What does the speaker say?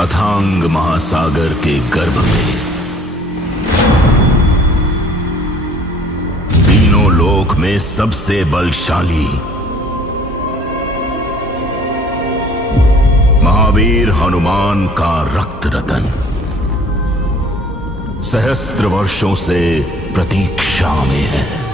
अथांग महासागर के गर्भ में तीनों लोक में सबसे बलशाली महावीर हनुमान का रक्त रतन सहस्त्र वर्षों से प्रतीक्षा में है।